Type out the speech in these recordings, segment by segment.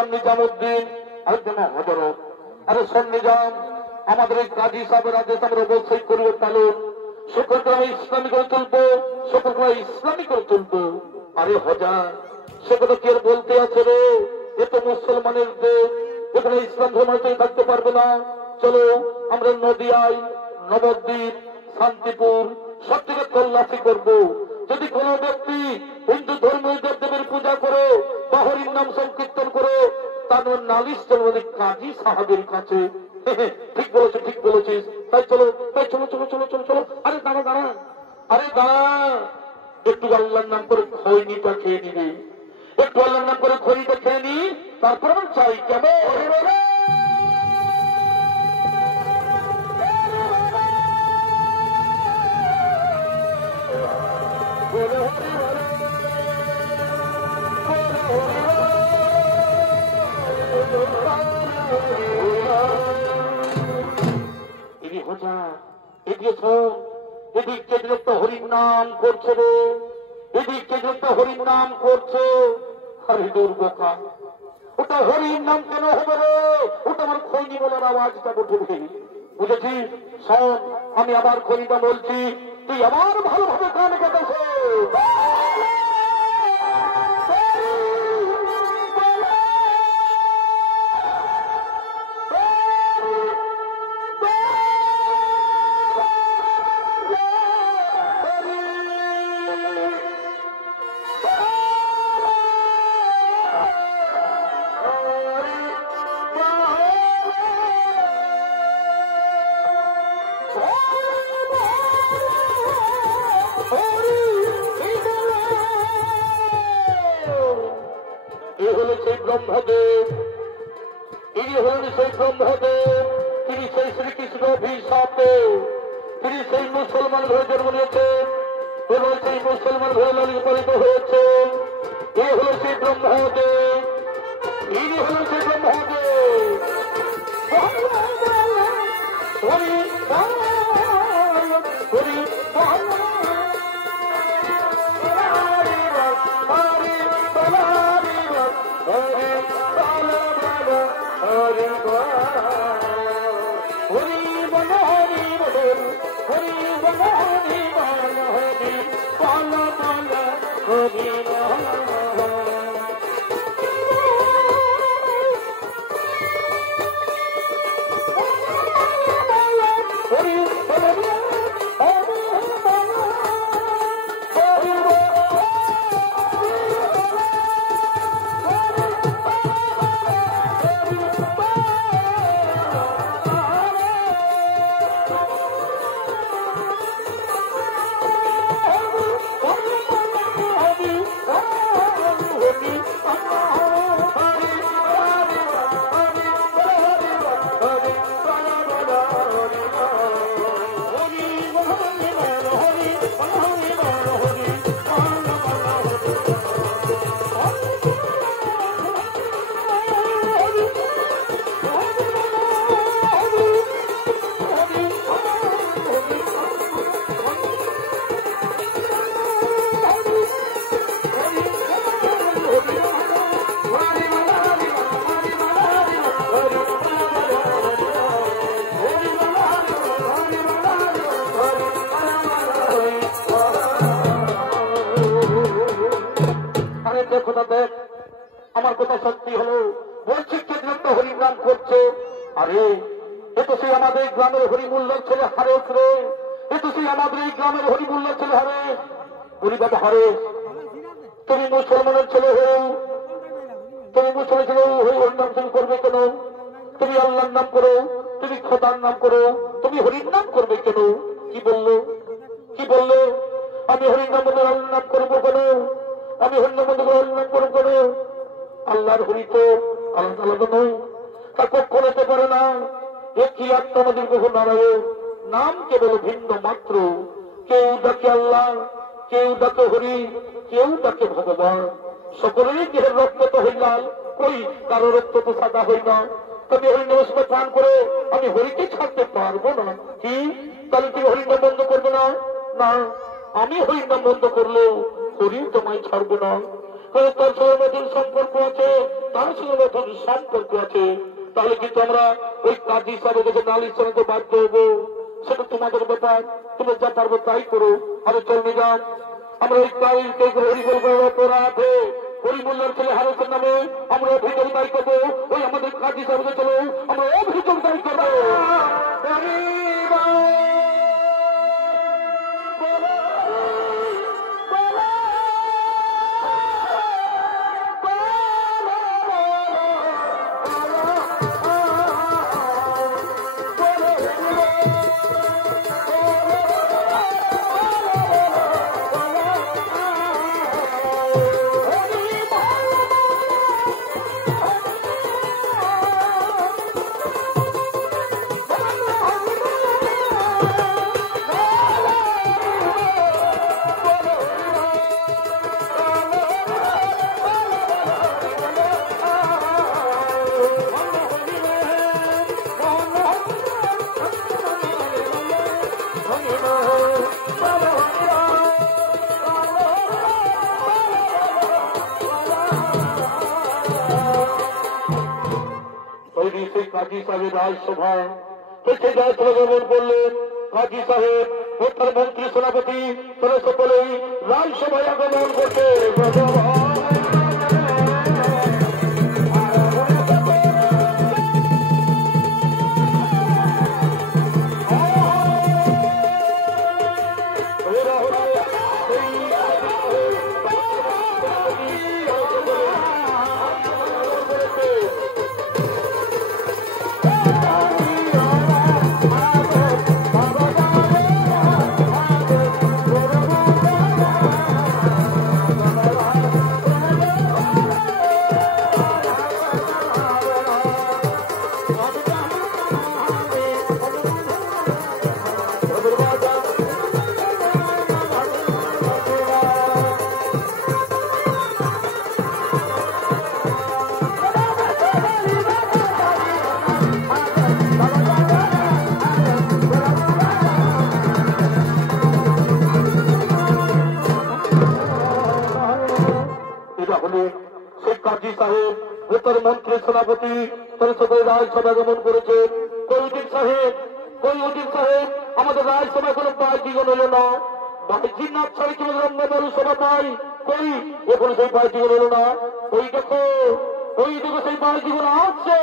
নাম নিজামুদ্দিন, আরেকজন নাম হজরত। আরে শোন নিজাম, আমাদের এই কাজী সাহেবের আদেশ আমরা অবশ্যই করব পালন। সকলকে আমরা ইসলামী করে তুলবো, সকলকে আমরা ইসলামী করে তুলবো। আরে হজার, সে কথা কি আর বলতে আছে রে? এ তো মুসলমানের দেশ, এখানে ইসলাম ধর্মটাই থাকতে পারবে না। চলো আমরা নদিয়ায়, নবদ্বীপ, শান্তিপুর সব থেকে তল্লাশি করবো। যদি কোন ব্যক্তি হিন্দু ধর্মীয় দেবদেবের পূজা করে বা হরির নাম সংকীর্তন করে, তার নালিশ চলবে কাজী সাহাবের কাছে। ঠিক বলেছিস, ঠিক বলেছিস। তাই চলো, তাই চলো চলো চলো চলো চলো। আরে দাঁড়া দাঁড়া, আরে দাঁড়া, একটু আল্লাহর নাম করে খৈনিটা খেয়ে নিবি, একটু আল্লাহর নাম করে খৈনিটা খেয়ে নি, তারপর আমার চাই কেমন? এদিকে একটা হরির নাম করছে রে, এদিকে একটা হরির নাম করছে। আরে দুর্বোকা, ওটা হরির নাম কেন হবে রে? ওটা আমার খৈনি বলার আওয়াজটা উঠবে, বুঝেছিস? শোন, আমি আবার খৈনিটা বলছি, তুই আবার ভালোভাবে কানে কথা শোন। ব্রহ্মদেব, ইনি হলেন সেই ব্রহ্মদেব, তিনি সেই শ্রীকৃষ্ণ অভিশাপে, তিনি সেই মুসলমান হয়ে জন্ম নিয়েছেন এবং সেই মুসলমান হয়ে লালিত পালিত হয়েছেন। এ হল সেই ব্রহ্মদেব, ইনি হলেন সেই ব্রহ্মদেব। হরি হরি আমার কথা সত্যি হলো, বলছি কেন্দ্র হরি নাম করছে। আরে এ তো সেই আমাদের গ্রামের হরিমুল্লার ছেলে হারেস রে, এ তো সেই আমাদের এই গ্রামের হরিমুল্লার ছেলে হারেস। বলি বাবা হারেস, তুমি মুসলমানের ছেলে হও, তুমি মুসলমান ছেলে হয়ে হরির নাম তুমি করবে কেন? তুমি আল্লাহর নাম করো, তুমি খোদার নাম করো, তুমি হরির নাম করবে কেন? কি বললো, কি বললো? আমি হরির নাম বলে আল্লাহর নাম করবো কেন? আমি হরির নাম বলে হরির নাম করবো কেন? আল্লাহর হরি তো আলাদা আলাদা নয়, তা কখন হতে পারে না। এ কি আত্মাদের কখন নারায়ণ নাম কেবল ভিন্ন মাত্র। কেউ ডাকে আল্লাহ, কেউ ডাকে হরি, কেউ ডাকে ভগবান। সকলেরই দেহের রক্ত তো হই লাল, কই কারো রক্ত তো সাদা হই না। তবে হরি নমস্কার প্রাণ করে আমি হরিকে ছাড়তে পারবো না। কি তাহলে তুমি হরির নাম বন্ধ করবে না? না, আমি হরির নাম বন্ধ করলেও হরি তোমায় ছাড়বো না। কারণ তার সঙ্গে নতুন সম্পর্ক আছে, তার সঙ্গে নতুন সম্পর্ক আছে। তাহলে কিন্তু আমরা ওই কাজী সাহেবের কাছে নালিশ জানাতে বাধ্য হবো। সেটা তোমাদের ব্যাপার, তুমি যা পারবো তাই করো। আরে চল নিজাম, আমরা ওই কাজীকে হরিবল অপরাধে হরিমুল্লার ছেলে হারেসের নামে আমরা অভিযোগ দায়ী করবো। ওই আমাদের কাজী সাহেবকে চলো আমরা অভিযোগ দায়ী করবো। কাজী সাহেবের রাজসভা থেকে গমন করলেন। কাজী সাহেব ও তার মন্ত্রী সেনাপতি তারা সকলেই রাজসভায় আগমন করতে কাজী সাহেব ও তার মন্ত্রী সেনাপতি তারা সকলে রাজসভা গমন করেছেন। কই উদ্দিন সাহেব আমাদের রাজসভা কোনো বাইজিগণ হলো না। বাইজির নাচ ছাড়া কি রঙ্গবরু সভা পাই? কই এখন সেই বাইজিগণ হলো না। ওই দেখো সেই বাইজিগণ আসছে।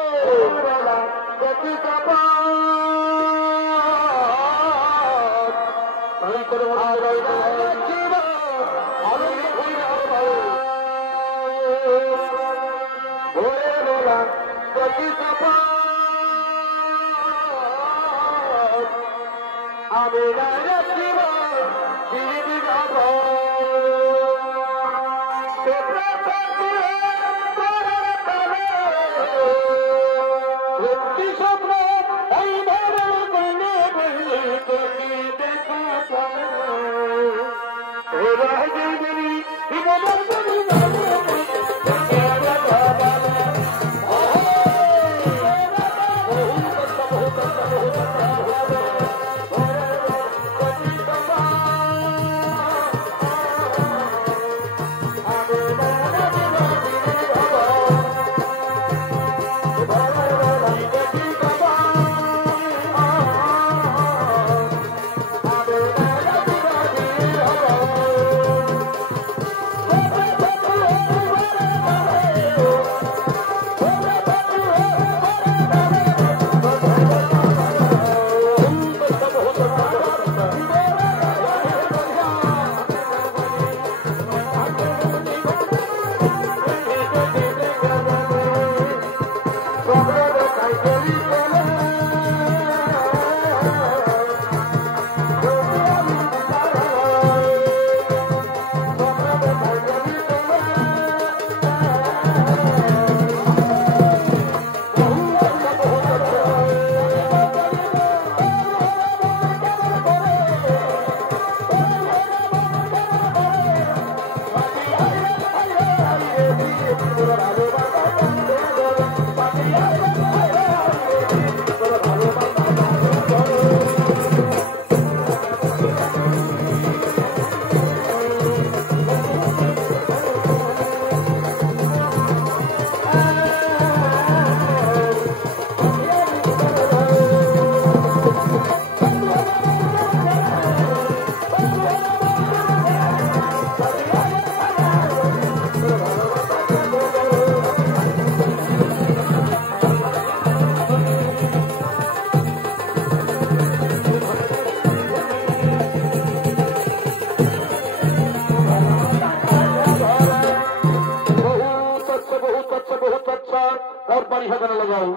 बढ़िया गाना लगाओ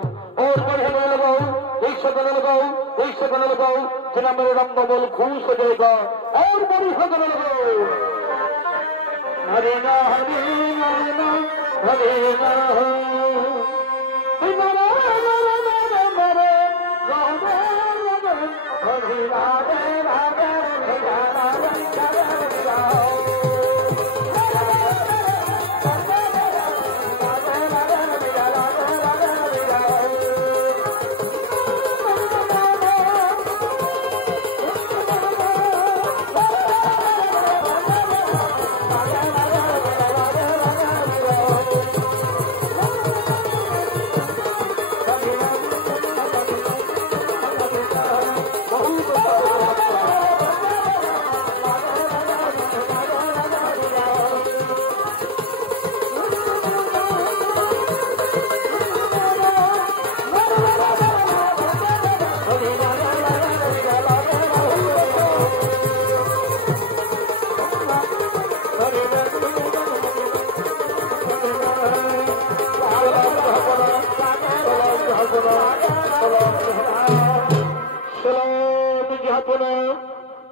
और बढ़िया गाना लगाओ, ऐसा गाना लगाओ, ऐसा गाना लगाओ जना मेरे राम नवल खुश हो जाएगा। और बढ़िया गाना लगाओ। हरे ना हरे ना हरे ना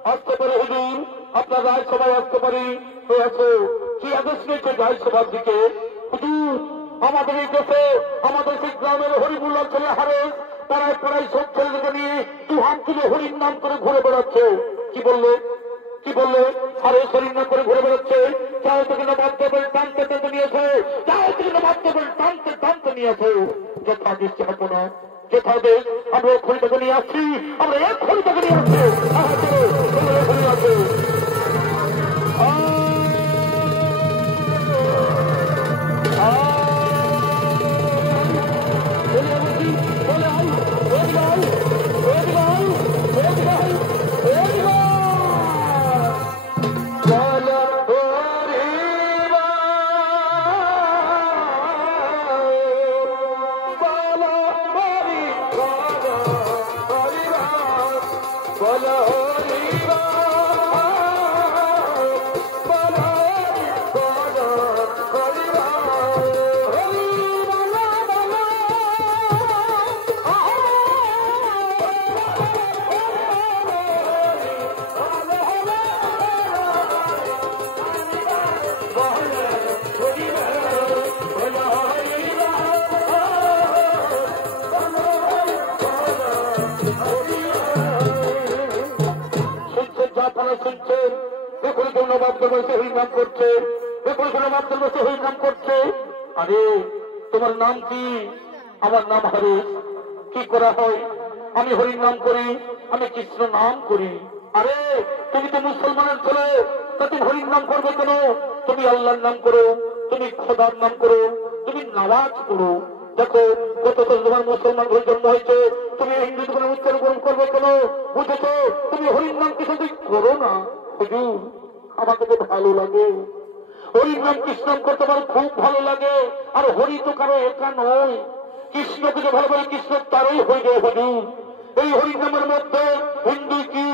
আসতে পারে হুজুর, আপনার রায় সভায় আসতে পারি হয়েছে কি আদেশ নিয়েছে রায় সভার দিকে? হুজুর, আমাদের এই দেশে আমাদের সেই গ্রামের হরিমুল্লাহ ছেলে হারেস পাড়ায় পাড়ায় সব ছেলেদেরকে নিয়ে দুহান তুলে হরির নাম করে ঘুরে বেড়াচ্ছে। কি বললে? কি বললে? হারেস হরির নাম করে ঘুরে বেড়াচ্ছে। চাও থেকে নবাদ দেবেন টানতে টানতে নিয়েছে, চাও থেকে নবাদ দেবেন টানতে টানতে নিয়েছে। যথা দৃষ্টি হবো না, যথাদেশ আমরা এক্ষুনি তাকে নিয়ে আসছি, আমরা এক্ষুনি তাকে নিয়ে আসছি। এক্ষুনি আছে শুনছেন। দেখুন কোন নবাবদের বসে হরি নাম করছে, দেখুন কোন নবাবদের বসে হরি নাম করছে। আরে তোমার নাম কি? আমার নাম হারেস। কি করা হয়? আমি হরির নাম করি, আমি কৃষ্ণ নাম করি। আরে তুমি তো মুসলমানের ছেলে, তা তুমি হরির নাম করবে কেন? তুমি আল্লাহর নাম করো, তুমি খোদার নাম করো, তুমি নামাজ করো। দেখো কত তোমার মুসলমান ঘরে জন্ম হয়েছে, তুমি হিন্দু ধর্ম উচ্চারণ করবে কেন? বুঝেছো? তুমি হরির নাম কিছু করো না। হুজুর, আমাকে তো ভালো লাগে হরির নাম কৃষ্ণ নাম করতে আমার খুব ভালো লাগে। আর হরি তো কারো একা নয়, কৃষ্ণকে যে ভালো কৃষ্ণ তারই হয়ে যায়। হুজুর, এই হরির নামের মধ্যে হিন্দু কি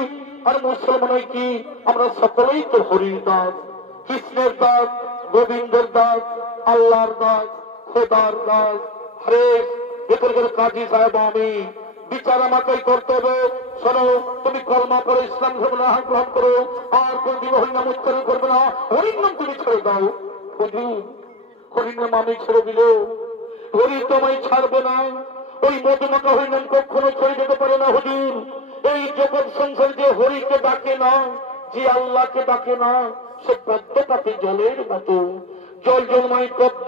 আর মুসলমান কি, আমরা সকলেই তো হরির দাস, কৃষ্ণের দাস, গোবিন্দের দাস, আল্লাহর দাস, খোদার দাস। হরে এখানকার কাজী সাহেব আমি, বিচার আমাকেই করতে হবে। শোনো, তুমি কলমা করো, ইসলাম ধর্ম গ্রহণ করো, আর কোনদিন হরিনাম উচ্চারণ করবে না। হরিনাম তুমি ছেড়ে দাও। হুজুর, হরিনাম আমি ছেড়ে দিল, হরি তোমায় ছাড়বে না। ওই মধুমাখা হরিনাম কখনো ছেড়ে যেতে পারে না। হুজুর, এই জগৎ সংসার যে হরিকে ডাকে না, যে আল্লাহকে ডাকে না, সে পদ্ম পাতে জলের মতো। জল জলমাই পদ্ম,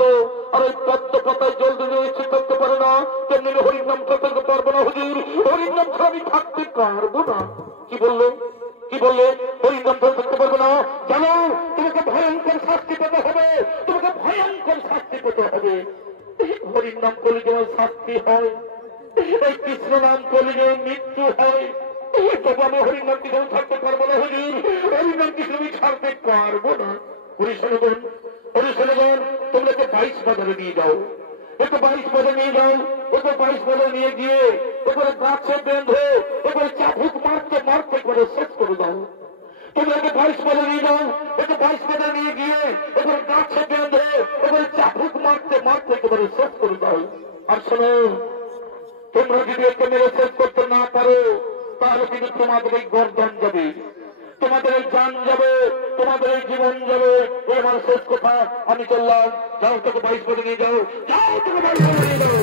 আর ওই পদ্ম পাতায় জল দিলে ইচ্ছে করতে পারে না, তেমনি হরির নাম করতে পারবো না। হুজুর, হরির নাম ছাড়া আমি থাকতে পারবো না। কি বললেন? কি বললে? হরির নাম ছাড়া থাকতে পারবো না? জানো, তোমাকে ভয়ঙ্কর শাস্তি পেতে হবে, তোমাকে ভয়ঙ্কর শাস্তি পেতে হবে। হরির নাম করলে যেমন শাস্তি হয়, এই কৃষ্ণ নাম করলে যেমন মৃত্যু হয়, তবে আমি হরির নাম কিছু ছাড়তে পারবো না। হুজুর, হরির নাম কিছু আমি ছাড়তে পারবো না। হরিশনগণ, হরিশনগণ, তোমরা তো 22 বাজারে নিয়ে যাও, একটু 22 বাজারে নিয়ে যাও, একটু 22 বাজারে নিয়ে গিয়ে এবারে গাছে বেঁধে এবারে চাবুক মারতে মারতে করে শেষ করে দাও। তুমি একে 22 বাজারে নিয়ে যাও, একটু 22 বাজারে নিয়ে গিয়ে এবারে গাছে বেঁধে এবারে চাবুক মারতে মারতে একেবারে শেষ করে দাও। আর শোনো, তোমরা যদি একে মেরে শেষ করতে না পারো তাহলে কিন্তু তোমাদের এই গর্দন যাবে, তোমাদের এই জান যাবে, তোমাদের এই জীবন যাবে। এই আমার শেষ কথা। আমি চললাম। যাও, তোকে 22 করে নিয়ে যাও, যাও, তোকে 22 করে নিয়ে যাও।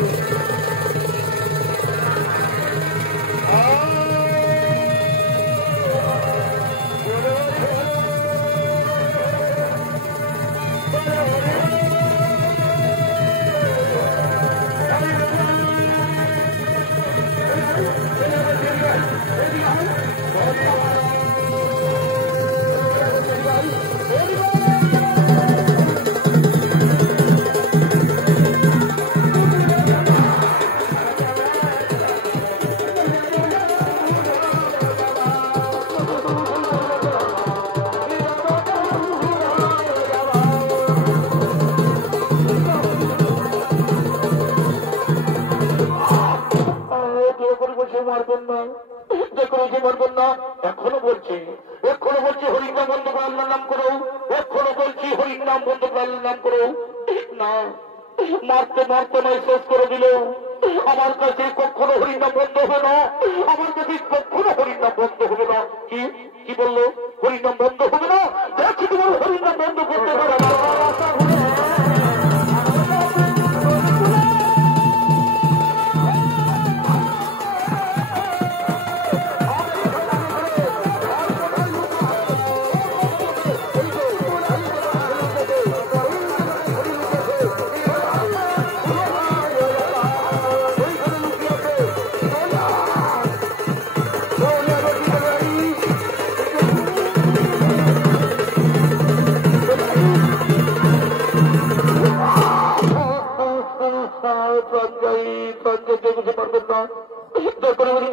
এখনো বলছি হরির নাম বন্ধ করে আল্লাহর নাম করো, এখনো বলছি হরির নাম বন্ধ করে আল্লাহর নাম করো। না, মারতে মারতে নয় শেষ করে দিল। আমার কাছে কখনো হরির নাম বন্ধ হবে না, আমার কাছে কখনো হরির নাম বন্ধ হবে না। কি বললো? হরির নাম বন্ধ হবে না? দেখছি তোমার হরির নাম বন্ধ করতে পারে না।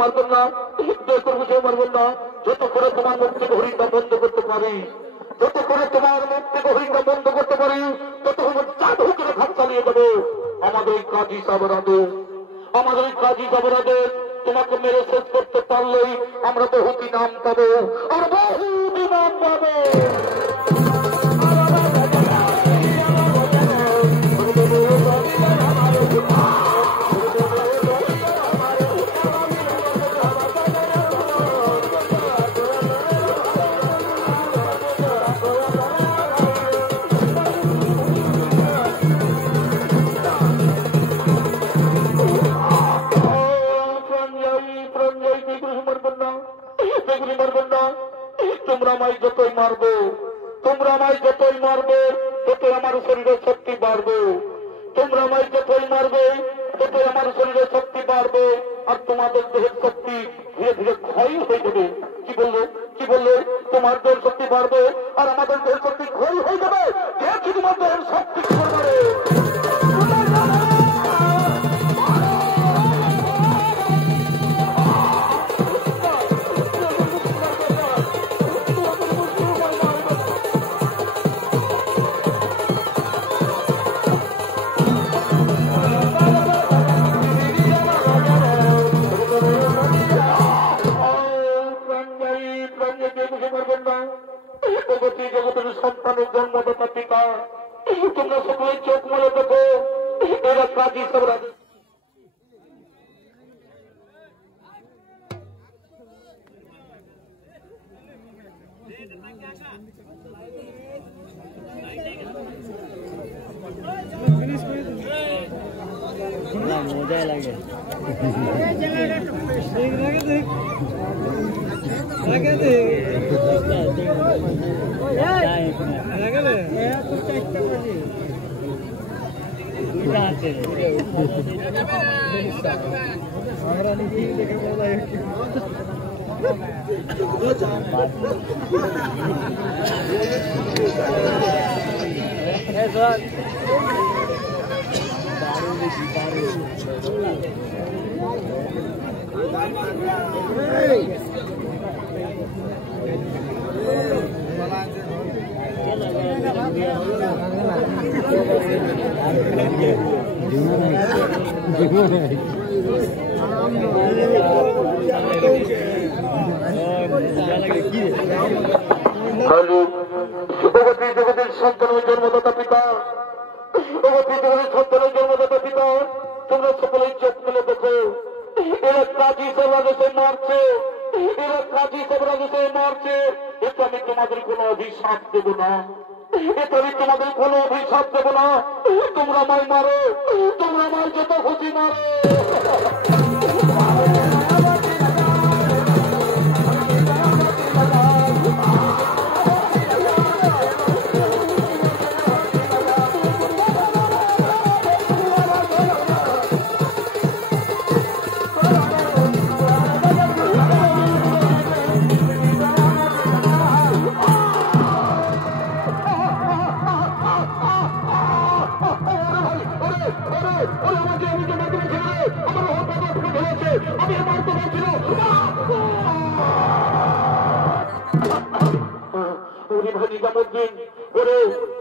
মারবেন না, মারবেন না। যত করে তোমার মুখ থেকে হরিণটা বন্ধ করতে পারি, যত করে তোমার মুখ থেকে হরিণটা বন্ধ করতে পারি, তত তোমার জাদু করে খাপ চালিয়ে দেবো। আমাদের এই কাজী সাবরাদের তোমাকে মেরে শেষ করতে পারলেই আমরা বহুতি নাম পাবো, আর বহুতি নাম পাবো। তোমরা আমায় যতই মারবে ততই আমার শরীরে শক্তি বাড়বে, তোমরা আমায় যতই মারবে ততই আমার শরীরে শক্তি বাড়বে, আর তোমাদের দেহের শক্তি ধীরে ধীরে ক্ষয় হয়ে যাবে। কি বললে? তোমার দেহের শক্তি বাড়বে আর আমাদের দেহের শক্তি ক্ষয় হয়ে যাবে। দেখি তোমার দেহের শক্তি কি করবে। জগতের সন্তানের জন্মদাতা পিতা, তোমরা সকলে চোখ মেলে দেখো, এরা কাজী সাবরাদ। মজা লাগে আমরা দেখে মজা জগতের সন্তানের জন্মদাতা পিতা, জগতের সন্তানের জন্মদাতা পিতা, তোমরা সকলেই এরা কাজী তোমরা যে মারছে, এটা আমি তোমাদের কোনো অভিশাপ দেব না, এটা আমি তোমাদের কোনো অভিশাপ দেব না। তোমরা আমায় মারো, তোমরা আমার যত খুশি মারো।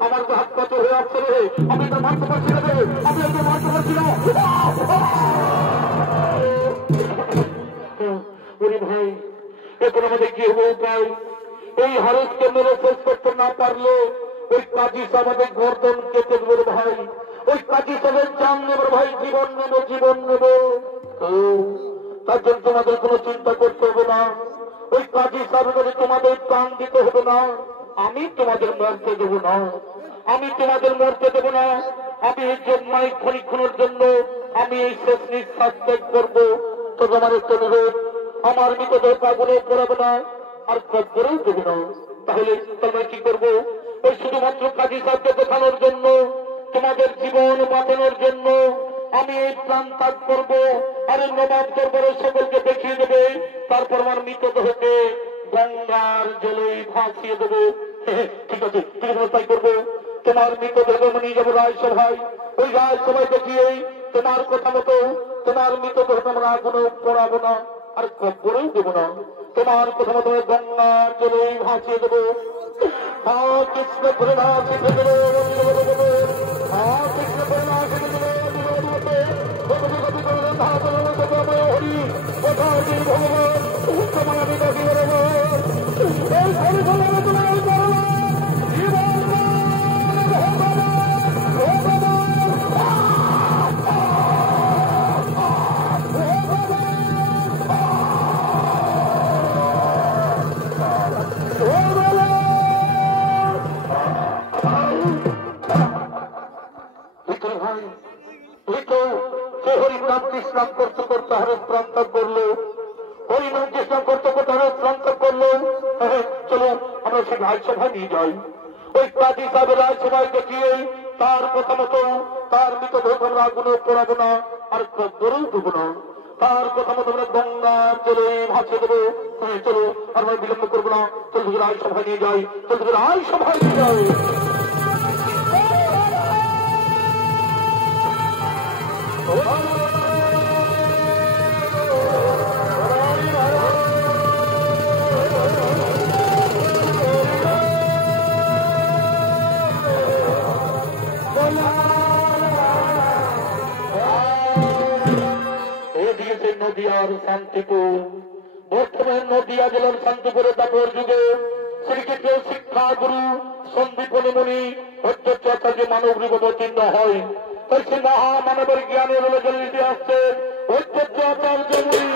আমার তো হাত পাতে হয়ে আসছে রে, আমি তো মারতে পারছি না রে, আমি তো মারতে পারছি না। ভাই এখন আমাদের কি হবো উপায়? এই হারেসকে মেরে শেষ করতে না পারলে ওই কাজী সাহেবের গর্দন কেটে দেবে ভাই, ওই কাজী সাহেবের জান নেবে ভাই, জীবন নেবে, জীবন নেবে। তার জন্য তোমাদের কোনো চিন্তা করতে হবে না, ওই কাজী সাহেবের তোমাদের প্রাণ দিতে হবে না, আমি তোমাদের মরতে দেবো না, আমি তোমাদের মরতে দেবো না। আমি এই জন্মাই ক্ষণিক্ষণের জন্য আমি এই শেষ নিঃশ্বাস ত্যাগ করবো। তবে আমার একটা অনুরোধ, আমার মৃতদেহ পাগলে পড়াবে না, আর কবরেও দেবো না। তাহলে তোমরা কি করবো? ওই শুধুমাত্র কাজী সাহেবকে দেখানোর জন্য, তোমাদের জীবন বাঁচানোর জন্য আমি এই প্রাণ ত্যাগ করবো, আর নবাব দরবারের সকলকে দেখিয়ে দেবে, তারপর আমার মৃতদেহকে গঙ্গার জলে ভাসিয়ে দেবো। ঠিক আছে, ঠিক আছে, তাই করবো। তোমার মৃতদেহ নিয়ে যাবো রাজসভায়, ওই রাজসভায় দেখিয়ে তোমার কথা মতো তোমার মৃতদেহ আমরা আগুনে পড়াবো না, আর কবরেও দেবো না, তোমার কথা মতো গঙ্গার জলে ভাসিয়ে দেবো। কৃষ্ণ প্রেরণা শিখে দেবো, কৃষ্ণ প্রেরণা শিখে দেবো। হরি কোথাও ভগবান তোমার আমি দেখি বেরোবো, এই হরি ভগবান তোমার স্নান করতে করতে হরের প্রান্ত করলো, হরিনাম স্নান করতে করতে হরের প্রান্ত করলো। চলো আমরা সে রাজসভায় নিয়ে যাই, ওই কাজী সাহেবের রাজসভায় দেখিয়ে তার কথা মতো তার মৃতদেহ আমরা আগুনে পড়াবো না, আর কবরেও দেবো না, তার কথা মতো আমরা গঙ্গার জলে ভাসিয়ে দেবো। চলো আমরা বিলম্ব করবো না, চল থেকে রাজসভায় নিয়ে যাই, চল থেকে রাজসভায় নিয়ে যাই। নদিয়ার শান্তিপুর, বর্তমানে নদিয়া জেলার শান্তিপুরে দাপর যুগে শ্রীকৃষ্ণ শিক্ষা গুরু সন্দীপনী মুনি অধ্যক্ষ আচার্য মানব রূপ অবতীর্ণ হয়। তাই সে মহামানবের জ্ঞানের জলে আসছে অধ্যক্ষ আচার্য মুনি।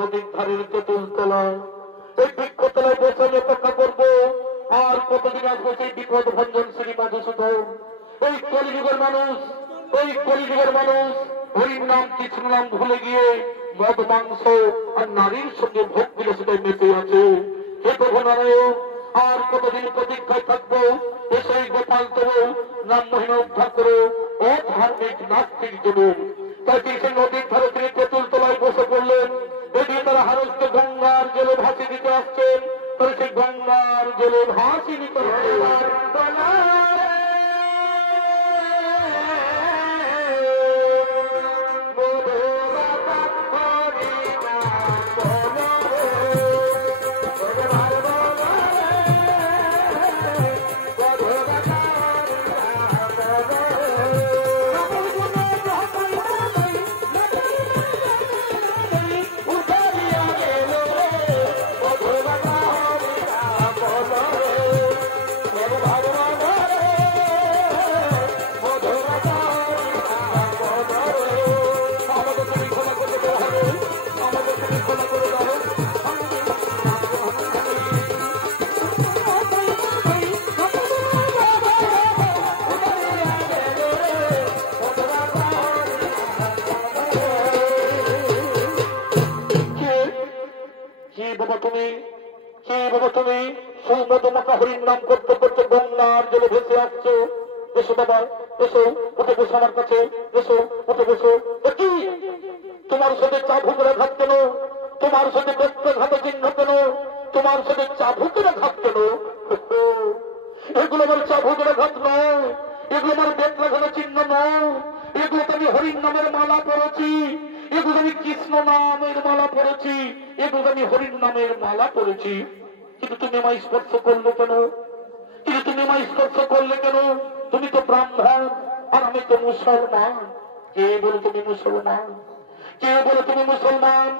নদীর ধারের তেঁতুলতলায় এই বৃক্ষতলায় বসে অপেক্ষা করবো। আর কতদিন আসবো সেই বিপদ ভঞ্জন শ্রী মধুসূদন। এই কলিযুগের মানুষ, এই কলিযুগের মানুষ হরির নাম কৃষ্ণ নাম ভুলে গিয়ে মদ মাংস আর নারীর সঙ্গে ভোগ বিলাসিতায় মেতে আছে। হে প্রভু নারায়ণ, আর কতদিন প্রতীক্ষায় থাকবো? এসেই গোপাল তবু নাম মহিমা উদ্ধার করো ও ধার্মিক নাস্তিক জন্য। তাই সেই নদীর ধারে তিনি তেঁতুলতলায় বসে পড়লেন। এদিকে তারা হারসকে গঙ্গার জলে ভাসি দিতে আসছেন, তাহলে সেই গঙ্গার জলে ভাসি দিতে আসছেন। নাম করতে করতে গঙ্গার জলে ভেসে আসছে। এসো বাবা, এসো, উঠে বসো আমার কাছে, এসো, উঠে বসো। কি তোমার সাথে চাবুকের আঘাত কেন? তোমার সাথে ব্যক্তাঘাত চিহ্ন কেন? তোমার সাথে চাবুকের আঘাত কেন? এগুলো আমার চাবুকের আঘাত নয়, এগুলো আমার ব্যক্তাঘাত চিহ্ন নয়, এগুলো তো আমি হরিণ নামের মালা পড়েছি, এগুলো আমি কৃষ্ণ নামের মালা পড়েছি, এগুলো আমি হরিণ নামের মালা পড়েছি। কিন্তু তুমি আমায় স্পর্শ করলে কেন? কিন্তু তুমি আমায় স্পর্শ করলে কেন? তুমি তো ব্রাহ্মণ আর আমি তো মুসলমান। কে বলে তুমি মুসলমান? কে বলে তুমি মুসলমান?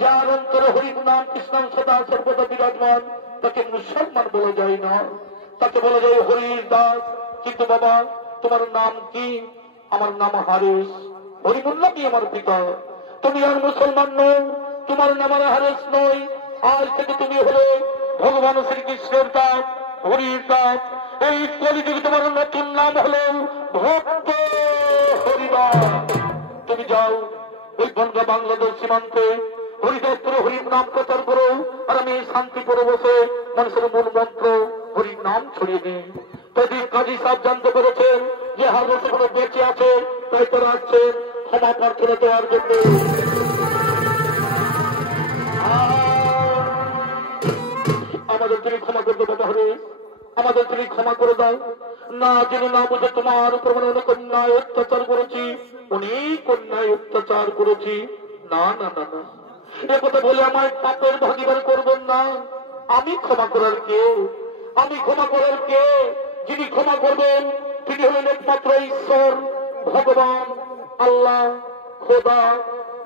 যার অন্তরে হরিণ নাম কৃষ্ণ সদা সর্বদা বিরাজমান তাকে মুসলমান বলা যায় না, তাকে বলা যায় হরির দাস। কিন্তু বাবা তোমার নাম কি? আমার নাম হারেস। হরিমুল্লাহ কি আমার পিতা। তুমি আর মুসলমান নও, তোমার নাম আর হারেস নয়। আজ থেকে তুমি হলে ভগবান শ্রীকৃষ্ণের দাস, হরির দাস। এই কলিযুগে তোমার নতুন নাম হলো ভক্ত হরিদাস। তুমি যাও ওই গঙ্গা বাংলাদেশ সীমান্তে হরিদাস করে হরির নাম প্রচার করো, আর আমি শান্তি করে বসে মানুষের মূল মন্ত্র হরির নাম ছড়িয়ে দিই। যদি কাজী সাহেব জানতে পেরেছেন যে হারুস এখনো বেঁচে আছে, তাই তারা আসছেন ক্ষমা প্রার্থনা দেওয়ার জন্য। আমাদের তুমি ক্ষমা করতে বাবা হরে, আমাদের তুমি ক্ষমা করে দাও। না জেনে না বুঝে তোমার উপর অনেক অন্যায় অত্যাচার করেছি, অনেক অন্যায় অত্যাচার করেছি। না না না না, এ কথা বলে আমায় পাপের ভাগিদার করবেন না। আমি ক্ষমা করার কে? আমি ক্ষমা করার কে? যিনি ক্ষমা করবেন তিনি হলেন একমাত্র ঈশ্বর, ভগবান, আল্লাহ, খোদা।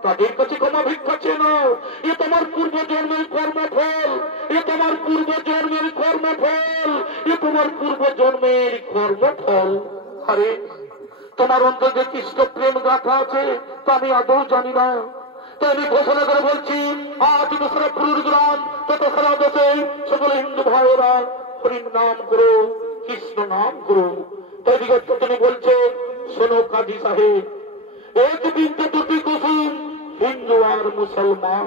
তাদের কাছে ক্ষমা ভিক্ষা চেয়ে নাও। এ তোমার পূর্ব জন্মের কর্মফল, এ তোমার পূর্ব জন্মের কর্মফল, এ তোমার পূর্ব জন্মের কর্মফল। আরে তোমার অন্তরে কৃষ্ণ প্রেম গাথা আছে তা আমি আদৌ জানি না। তো আমি ঘোষণা করে বলছি, আজ দোসরা পুরুষ গ্রাম তত সারা দেশে সকল হিন্দু ভাইয়েরা হরির নাম করো, কৃষ্ণ নাম করো। তাই দিকে তিনি বলছেন, শোনো কাজী সাহেব, এক বিন্দু দুটি কুসুম হিন্দু আর মুসলমান,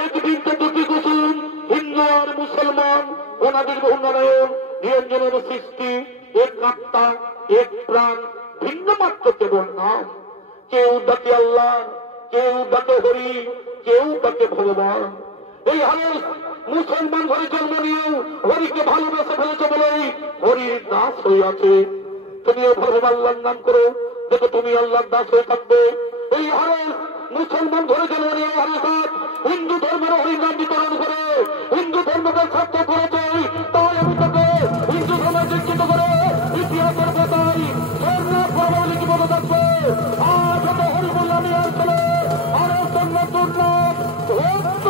এক বিন্দু দুটি কুসুম হিন্দু আর মুসলমান। ওনাদের বহু নারায়ণ নিরঞ্জনের সৃষ্টি, এক আত্মা, এক প্রাণ, ভিন্ন মাত্র কেবল নাম। কেউ ডাকে আল্লাহ, কেউ ডাকে হরি, কেউ ডাকে ভগবান। এই হারেস মুসলমান ঘরে জন্ম নিয়েও হরিকে ভালোবেসে ফেলেছে বলেই হরির দাস হয়ে আছে। তুমিও ভগবান আল্লাহর নাম করো, দেখো তুমি আল্লাহর দাস হয়ে থাকবে। এই হারেস মুসলমান ধরে জন্ম নিয়ে হারেস হিন্দু ধর্মের হরির নাম বিতরণ করে হিন্দু ধর্মকে স্বার্থ করেছে। তাই আমি তাকে হিন্দু ধর্মে শিক্ষিত করে ইতিহাসের কথাই ধর্ম কি বলে থাকবে। আজ হত হরিবুল্লাহ নিয়ে আসলে হারেস নতুন নাম ভক্ত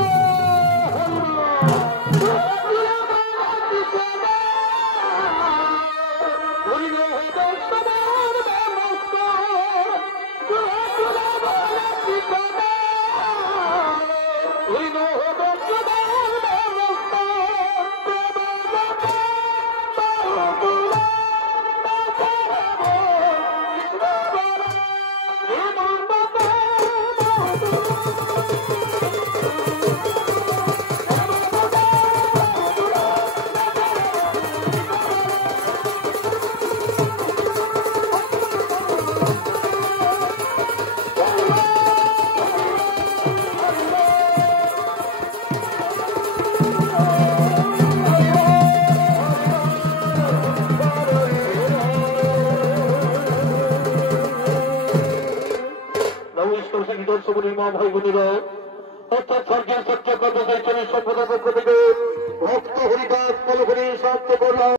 ভাই বোনেরা, অর্থাৎ স্বর্গের সত্য কথা সম্প্রদায় পক্ষ থেকে ভক্ত হরিদাস কলহরি সমাপ্ত করলাম।